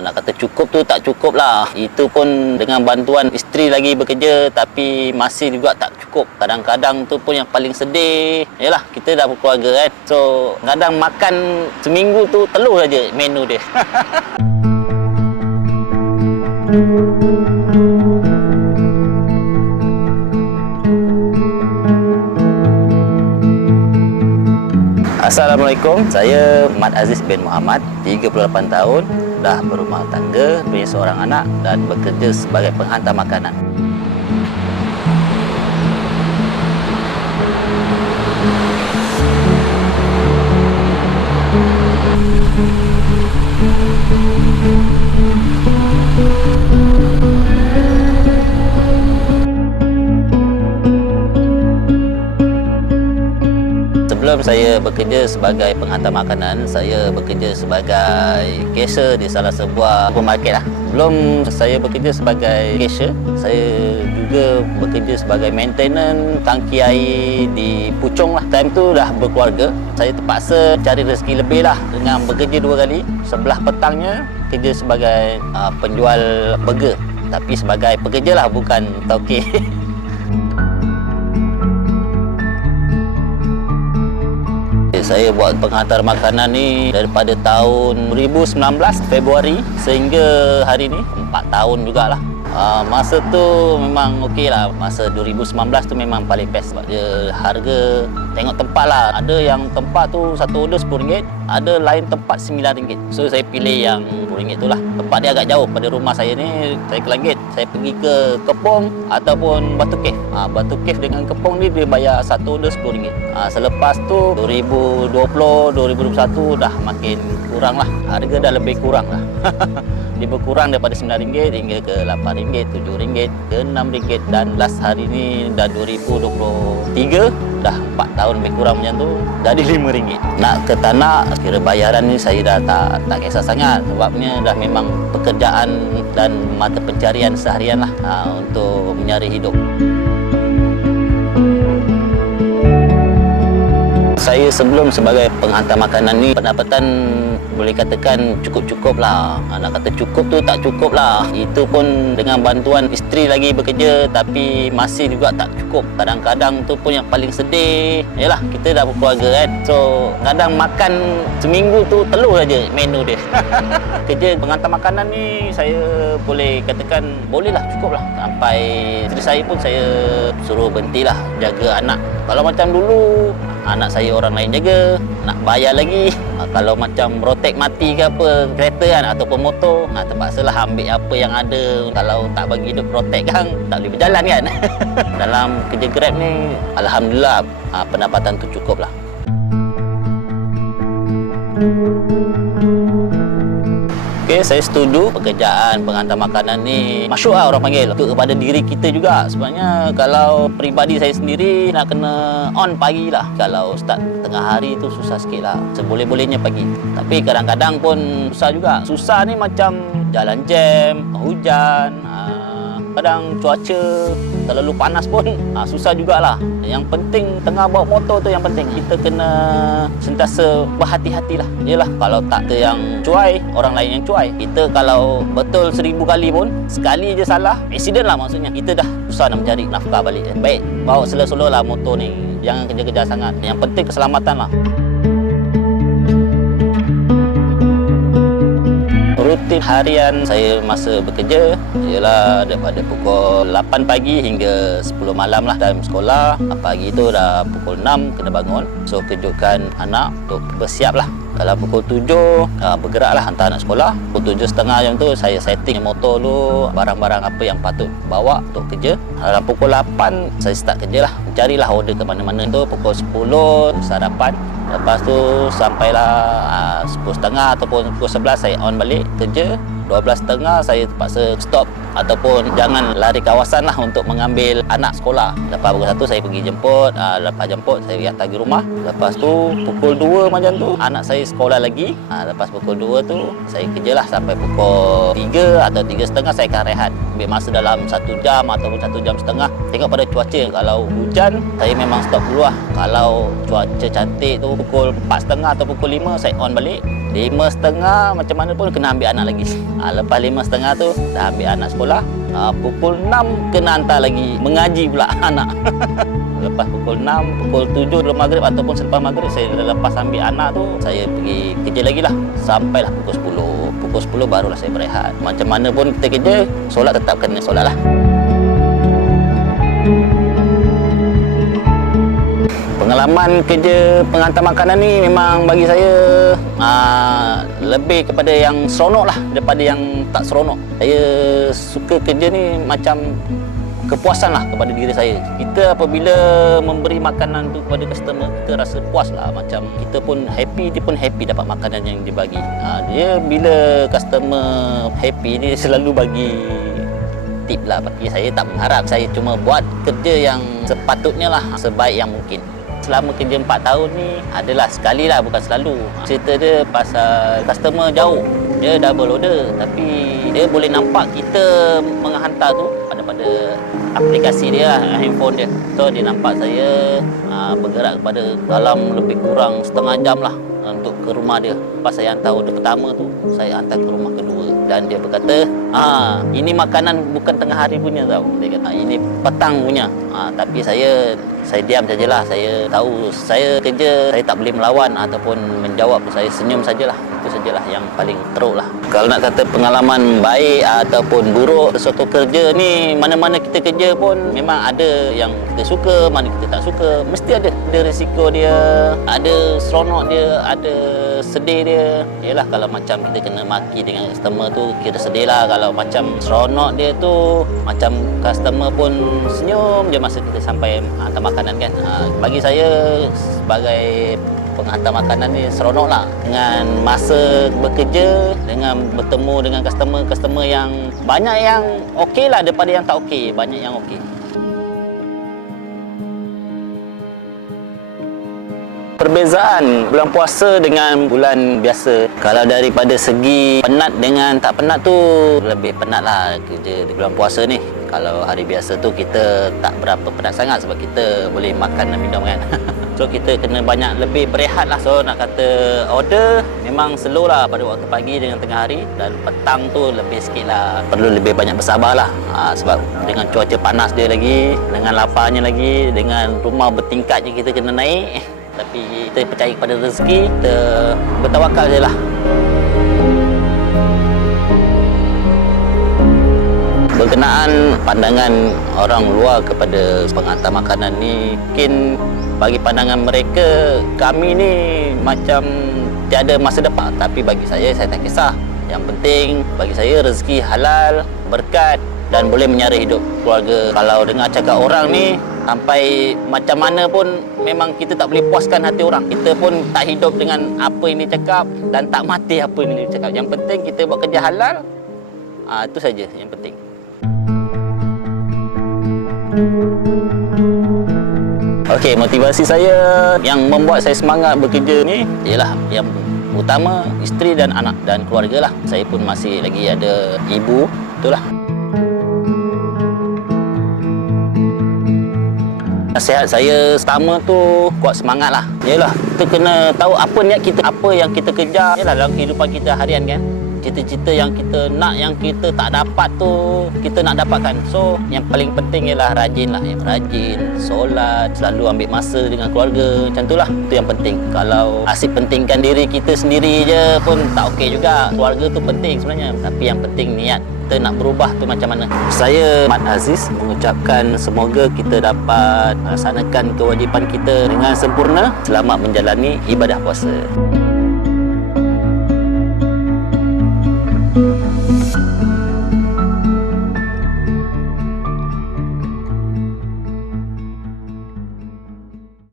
Nak kata cukup tu tak cukup lah. Itu pun dengan bantuan isteri lagi bekerja, tapi masih juga tak cukup. Kadang-kadang tu pun yang paling sedih, yalah kita dah berkeluarga kan. So kadang makan seminggu tu telur saja menu dia. Assalamualaikum, saya Mat Aziz bin Muhammad, 38 tahun, dah berumah tangga, punya seorang anak dan bekerja sebagai penghantar makanan. Sebelum saya bekerja sebagai penghantar makanan, saya bekerja sebagai cashier di salah sebuah supermarket lah. Sebelum saya bekerja sebagai cashier, saya juga bekerja sebagai maintenance tangki air di Puchong lah. Time tu dah berkeluarga, saya terpaksa cari rezeki lebih lah dengan bekerja 2 kali. Sebelah petangnya kerja sebagai penjual burger, tapi sebagai pekerja lah, bukan tauke. Saya buat penghantar makanan ni daripada tahun 2019 Februari sehingga hari ni 4 tahun jugalah. Masa tu memang okey lah. Masa 2019 tu memang paling best sebab dia harga tengok tempat lah. Ada yang tempat tu satu order RM10, ada lain tempat RM9. So saya pilih yang RM10 tu lah. Tempat dia agak jauh pada rumah saya ni. Saya ke Langit, saya pergi ke Kepong ataupun Batu Cave. Batu Cave dengan Kepong ni dia bayar satu order RM10. Selepas tu 2020, 2021 dah makin kurang lah. Harga dah lebih kurang lah. Dia berkurang daripada RM9 hingga ke RM8, RM7, ke RM6 dan last hari ni dah 2023, dah 4 tahun lebih kurang macam tu, jadi RM5. Nak ke tak nak, kira bayaran ni saya dah tak kisah sangat sebabnya dah memang pekerjaan dan mata pencarian seharian lah untuk mencari hidup. Saya sebelum sebagai penghantar makanan ni, pendapatan boleh katakan cukup-cukup lah. Nak kata cukup tu tak cukup lah. Itu pun dengan bantuan isteri lagi bekerja, tapi masih juga tak cukup. Kadang-kadang tu pun yang paling sedih, yalah kita dah berkeluarga kan. So kadang makan seminggu tu telur saja menu dia. Kerja penghantar makanan ni saya boleh katakan boleh lah, cukup lah. Sampai isteri saya pun saya suruh berhentilah jaga anak. Kalau macam dulu anak saya orang lain jaga, nak bayar lagi. Kalau macam rotek mati ke apa, kereta kan ataupun motor, terpaksalah ambil apa yang ada. Kalau tak bagi hidup rotek kan, tak boleh berjalan kan. Dalam kerja Grab ni, alhamdulillah pendapatan tu cukup lah. Okay, saya setuju pekerjaan penghantar makanan ni masyuk lah orang panggil untuk kepada diri kita juga. Sebenarnya kalau peribadi saya sendiri nak kena on pagi lah. Kalau start tengah hari tu susah sikit lah. Seboleh-bolehnya pagi. Tapi kadang-kadang pun susah juga. Susah ni macam jalan jam, hujan, kadang cuaca terlalu panas pun susah jugalah. Yang penting tengah bawa motor tu yang penting. Kita kena sentiasa berhati-hatilah. Yelah kalau tak ada yang cuai, orang lain yang cuai. Kita kalau betul 1000 kali pun, sekali je salah, accident lah maksudnya. Kita dah susah nak mencari nafkah balik. Baik, bawa slow-slow lah motor ni. Jangan kejar-kejar sangat. Yang penting keselamatan lah. Rutin harian saya masa bekerja ialah daripada pukul 8 pagi hingga 10 malam lah. Time sekolah pagi tu dah pukul 6 kena bangun. So kejutkan anak untuk bersiap lah. Kalau pukul 7 bergeraklah hantar anak sekolah. Pukul 7.30 jam tu saya setting motor dulu, barang-barang apa yang patut bawa untuk kerja. Dalam pukul 8 saya start kerja lah. Carilah order ke mana-mana tu. Pukul 10 sarapan. Lepas tu sampailah 10.30 ataupun pukul 11 saya on balik kerja. 12.30 saya terpaksa stop ataupun jangan lari kawasan lah untuk mengambil anak sekolah. Lepas pukul 1 saya pergi jemput, lepas jemput saya hantar pergi rumah. Lepas tu pukul 2 macam tu anak saya sekolah lagi. Lepas pukul 2 tu saya kerjalah sampai pukul 3 atau 3.30 saya akan rehat. Ambil masa dalam 1 jam ataupun 1 jam setengah. Tengok pada cuaca. Kalau hujan saya memang stop dulu lah. Kalau cuaca cantik tu pukul 4.30 atau pukul 5 saya on balik. 5.30 macam mana pun kena ambil anak lagi. Lepas 5.30 tu dah ambil anak sekolah. Pukul 6 kena hantar lagi mengaji pula anak. Lepas pukul 6, pukul 7 sebelum maghrib ataupun selepas maghrib, saya lepas ambil anak tu, saya pergi kerja lagi lah. Sampailah pukul 10. Pukul 10 barulah saya berehat. Macam mana pun kita kerja, solat tetap kena solat lah. Pengalaman kerja penghantar makanan ni memang bagi saya lebih kepada yang seronok lah daripada yang tak seronok. Saya suka kerja ni macam kepuasan lah kepada diri saya. Kita apabila memberi makanan tu kepada customer, kita rasa puas lah. Macam kita pun happy, dia pun happy dapat makanan yang dibagi. Dia bila customer happy ni selalu bagi tip lah. Bagi saya tak mengharap, saya cuma buat kerja yang sepatutnya lah, sebaik yang mungkin. Selama kerja 4 tahun ni adalah sekali lah, bukan selalu. Cerita dia pasal customer jauh, dia double order, tapi dia boleh nampak kita menghantar tu pada aplikasi dia, handphone dia. So dia nampak saya bergerak kepada dalam lebih kurang setengah jam lah untuk ke rumah dia. Pas saya hantar order pertama tu, saya hantar ke rumah kedua. Dan dia berkata, ini makanan bukan tengah hari punya tau. Dia kata, ini petang punya. Tapi saya diam sajalah. Saya tahu saya kerja, saya tak boleh melawan ataupun menjawab. Saya senyum sajalah. Itu sajalah yang paling teruk lah. Kalau nak kata pengalaman baik ataupun buruk suatu kerja ni, mana-mana kita kerja pun memang ada yang kita suka, mana kita tak suka. Mesti ada risiko dia, ada seronok dia, ada sedih dia. Yalah, kalau macam kita kena maki dengan customer tu, kita sedih lah. Kalau macam seronok dia tu, macam customer pun senyum je masa kita sampai hantar makanan kan. Bagi saya sebagai penghantar makanan ni seronok lah. Dengan masa bekerja, dengan bertemu dengan customer yang banyak yang okey lah daripada yang tak okey. Banyak yang okey. Perbezaan bulan puasa dengan bulan biasa, kalau daripada segi penat dengan tak penat tu, lebih penat lah kerja di bulan puasa ni. Kalau hari biasa tu kita tak berapa penat sangat sebab kita boleh makan dan minum kan. So kita kena banyak lebih berehat lah. So nak kata order memang slow lah pada waktu pagi dengan tengah hari. Dan petang tu lebih sikit lah, perlu lebih banyak bersabar lah. Sebab dengan cuaca panas dia lagi, dengan laparnya lagi, dengan rumah bertingkat je kita kena naik. Tapi kita percaya kepada rezeki, kita bertawakal je lah. Berkenaan pandangan orang luar kepada penghantar makanan ni, mungkin bagi pandangan mereka, kami ni macam tiada masa depan. Tapi bagi saya tak kisah. Yang penting bagi saya rezeki halal, berkat dan boleh menyara hidup keluarga. Kalau dengar cakap orang ni, sampai macam mana pun memang kita tak boleh puaskan hati orang. Kita pun tak hidup dengan apa yang dia cakap dan tak mati apa yang dia cakap. Yang penting kita buat kerja halal, itu saja yang penting. Okey, motivasi saya yang membuat saya semangat bekerja ni ialah yang utama isteri dan anak dan keluarga lah. Saya pun masih lagi ada ibu, itulah. Nasihat saya pertama tu, kuat semangat lah. Yalah, kita kena tahu apa niat kita, apa yang kita kejar. Yalah, dalam kehidupan kita harian kan, cita-cita yang kita nak, yang kita tak dapat tu, kita nak dapatkan. So, yang paling penting ialah rajin lah. Yang rajin, solat, selalu ambil masa dengan keluarga. Macam tu lah, itu yang penting. Kalau asyik pentingkan diri kita sendiri je pun tak okey juga. Keluarga tu penting sebenarnya. Tapi yang penting niat kita nak berubah tu macam mana. Saya, Mat Aziz, mengucapkan semoga kita dapat melaksanakan kewajipan kita dengan sempurna selamat menjalani ibadah puasa.